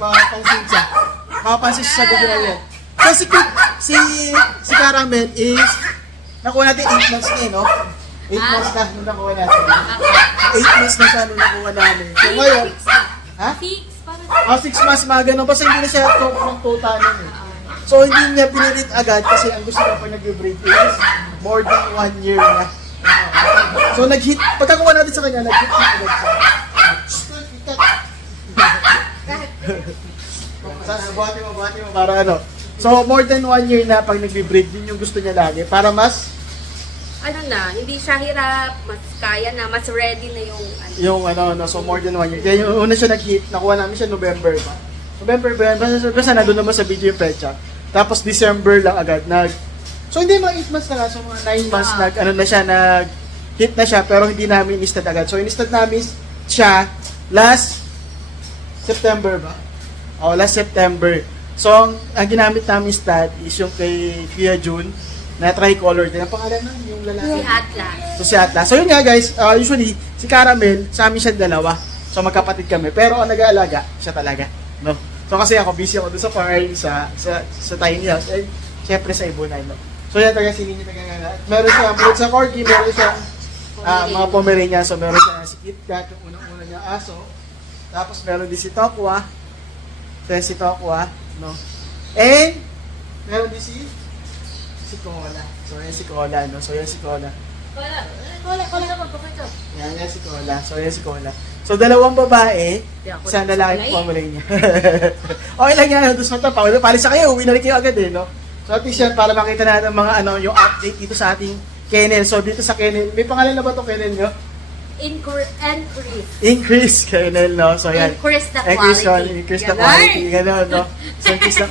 papansin siya. Papansin siya sa Google yan. So si Caramel is, nakuha natin 8 months na no? 8 months na nung nakuha natin. 8 months na siya nung nakuha namin. So ngayon, ha? 6 months mga ganun. Basta hindi na siya ng total nun eh. So hindi niya pinilit agad kasi ang gusto niya pag nag-break is more than 1 year na. So nag-hit, pagkakuha natin sa kanya, nag-hit na agad siya. Buhati mo para ano. So more than 1 year na pag nag-breed, yun yung gusto niya lagi. Para mas hindi siya hirap, mas kaya na, mas ready na yung yung so more than 1 year. Kaya yung una siya nag-hit, nakuha namin siya November pa. November ba yan? Basta nandun naman sa video yung pecha. Tapos December lang agad so hindi mga 8 months na so mga 9 months nag-hit na siya pero hindi namin in-stud agad. So in-stud namin siya last September ba? Last September. So ang ginamit namin stud is yung kay Kuya June na tricolor din. Ang pangalan nun, yung lalaki. Si Atlas. Si Atlas. So yun nga guys, usually si Caramel, sa amin siya dalawa. So magkapatid kami. Pero ang nag-aalaga, siya talaga. No? So kasi ako, busy ako doon sa farm, sa tiny house, and syempre sa Ibunay. No? So yan talaga si Nini nagagala. Meron siya, bukod sa Corgi, meron siya mga Pomeranian. So meron siya si Kit Kat, yung unang-una niya aso. Tapos meron din si Tokwa. Si Tokwa, no? And meron din si Cola. So yan si Cola, no? So yan si Cola. Cola naman, pakita. Yan si Cola. So yan si Cola. So dalawang babae, isang lalaki po niya. Okay lang yan, doon sa tapos palis sa kayo, uwi na rin kayo agad eh, no? So at least yan, para makita natin mga yung update dito sa ating kennel. So dito sa kennel, may pangalan na ba itong kennel nyo? Increase kennel, no? So yan. Increase the quality. Increase the quality, gano'n, no? So increase the